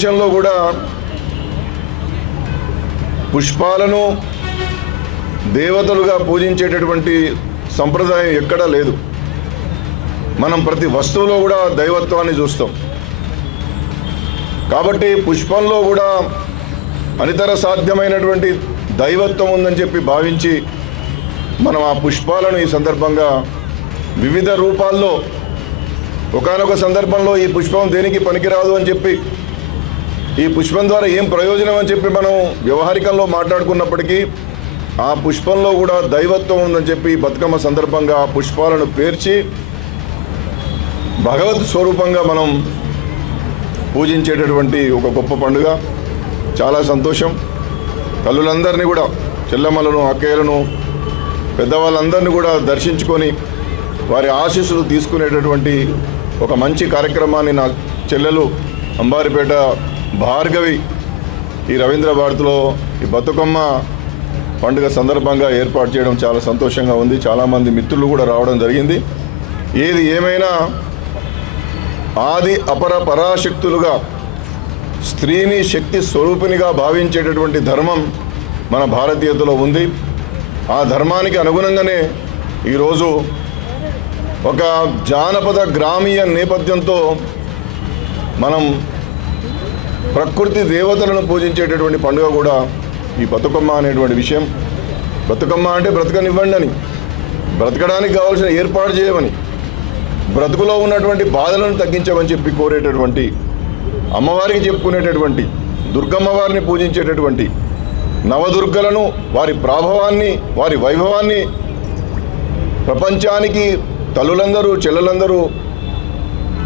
దేశంలో కూడా పుష్పాలను దేవతలుగా పూజించేటటువంటి సంప్రదాయం ఎక్కడా లేదు. మనం ప్రతి వస్తువులో కూడా దైవత్వాన్ని చూస్తాం. కాబట్టి పుష్పంలో కూడా అనితర సాధ్యమైనటువంటి దైవత్వం ఉందని చెప్పి భావించి మనం ఆ పుష్పాలను ఈ సందర్భంగా వివిధ రూపాల్లో, ఒకానొక సందర్భంలో ఈ పుష్పం దేనికి పనికిరాదు అని చెప్పి, ఈ పుష్పం ద్వారా ఏం ప్రయోజనం అని చెప్పి మనం వ్యవహారికంలో మాట్లాడుకున్నప్పటికీ ఆ పుష్పంలో కూడా దైవత్వం ఉందని చెప్పి బతుకమ్మ సందర్భంగా పుష్పాలను పేర్చి భగవత్ స్వరూపంగా మనం పూజించేటటువంటి ఒక గొప్ప పండుగ. చాలా సంతోషం. తల్లులందరినీ కూడా, చెల్లమ్మలను, అక్కయ్యలను, పెద్దవాళ్ళందరినీ కూడా దర్శించుకొని వారి ఆశీస్సులు తీసుకునేటటువంటి ఒక మంచి కార్యక్రమాన్ని నా చెల్లెలు అంబారిపేట భార్గవి ఈ రవీంద్ర భారతిలో ఈ బతుకమ్మ పండుగ సందర్భంగా ఏర్పాటు చేయడం చాలా సంతోషంగా ఉంది. చాలామంది మిత్రులు కూడా రావడం జరిగింది. ఏది ఏమైనా ఆది అపర పరాశక్తులుగా స్త్రీని శక్తి స్వరూపినిగా భావించేటటువంటి ధర్మం మన భారతీయతలో ఉంది. ఆ ధర్మానికి అనుగుణంగానే ఈరోజు ఒక జానపద గ్రామీయ నేపథ్యంతో మనం ప్రకృతి దేవతలను పూజించేటటువంటి పండుగ కూడా ఈ బతుకమ్మ అనేటువంటి విషయం. బతుకమ్మ అంటే బ్రతకనివ్వండి అని, బ్రతకడానికి కావాల్సిన ఏర్పాటు చేయమని, బ్రతుకులో ఉన్నటువంటి బాధలను తగ్గించమని చెప్పి కోరేటటువంటి, అమ్మవారికి చెప్పుకునేటటువంటి, దుర్గమ్మ వారిని పూజించేటటువంటి నవదుర్గలను, వారి ప్రాభవాన్ని, వారి వైభవాన్ని ప్రపంచానికి తల్లులందరూ, చెల్లెలందరూ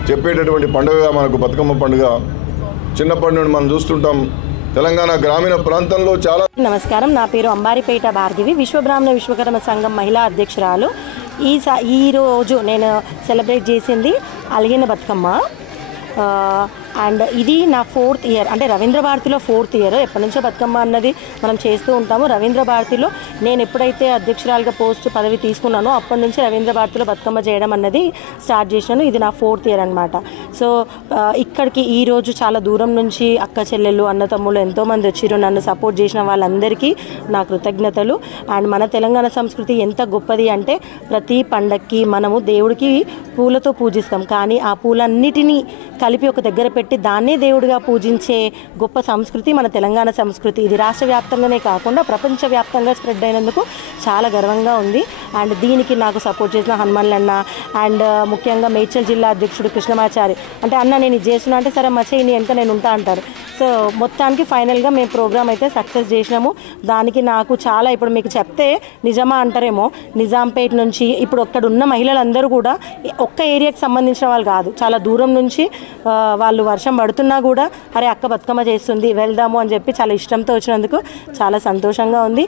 చెప్పేటటువంటి పండుగగా మనకు బతుకమ్మ పండుగ చిన్నప్పటి నుండి మనం చూస్తుంటాం. తెలంగాణ గ్రామీణ ప్రాంతంలో చాలా. నమస్కారం, నా పేరు అంబారిపేట భార్గవి, విశ్వబ్రాహ్మణ విశ్వకర్మ సంఘం మహిళా అధ్యక్షురాలు. ఈరోజు నేను సెలబ్రేట్ చేసింది అలిగిన బతుకమ్మ. అండ్ ఇది నా 4th ఇయర్, అంటే రవీంద్ర భారతిలో 4th ఇయర్. ఎప్పటి నుంచో బతుకమ్మ అన్నది మనం చేస్తూ ఉంటాము. రవీంద్ర భారతిలో నేను ఎప్పుడైతే అధ్యక్షురాలుగా పదవి తీసుకున్నానో అప్పటి నుంచి రవీంద్ర భారతిలో బతుకమ్మ చేయడం అన్నది స్టార్ట్ చేసినాను. ఇది నా 4th ఇయర్ అనమాట. సో ఇక్కడికి ఈరోజు చాలా దూరం నుంచి అక్క చెల్లెళ్ళు, అన్న తమ్ముళ్ళు ఎంతోమంది వచ్చిర్రు. నన్ను సపోర్ట్ చేసిన వాళ్ళందరికీ నా కృతజ్ఞతలు. అండ్ మన తెలంగాణ సంస్కృతి ఎంత గొప్పది అంటే ప్రతి పండక్కి మనము దేవుడికి పూలతో పూజిస్తాం, కానీ ఆ పూలన్నిటినీ కలిపి ఒక దగ్గర పెట్టి దాన్నే దేవుడిగా పూజించే గొప్ప సంస్కృతి మన తెలంగాణ సంస్కృతి. ఇది రాష్ట్ర వ్యాప్తంగానే కాకుండా ప్రపంచవ్యాప్తంగా స్ప్రెడ్ అయినందుకు చాలా గర్వంగా ఉంది. అండ్ దీనికి నాకు సపోర్ట్ చేసిన హనుమాన్లన్న అండ్ ముఖ్యంగా మేడ్చల్ జిల్లా అధ్యక్షుడు కృష్ణమాచారి, అంటే అన్న నేను ఇది చేస్తున్నా అంటే సరే మచ్చయ్య నీ వెనక నేను ఉంటా అంటారు. సో మొత్తానికి ఫైనల్గా మేము ప్రోగ్రామ్ అయితే సక్సెస్ చేసినాము. దానికి నాకు చాలా, ఇప్పుడు మీకు చెప్తే నిజమా అంటారేమో, నిజాంపేట నుంచి ఇప్పుడు అక్కడ ఉన్న మహిళలందరూ కూడా ఒక్క ఏరియాకి సంబంధించిన వాళ్ళు కాదు, చాలా దూరం నుంచి వాళ్ళు వర్షం పడుతున్నా కూడా అరే అక్క బతుకమ్మ చేస్తుంది వెళ్దాము అని చెప్పి చాలా ఇష్టంతో వచ్చినందుకు చాలా సంతోషంగా ఉంది.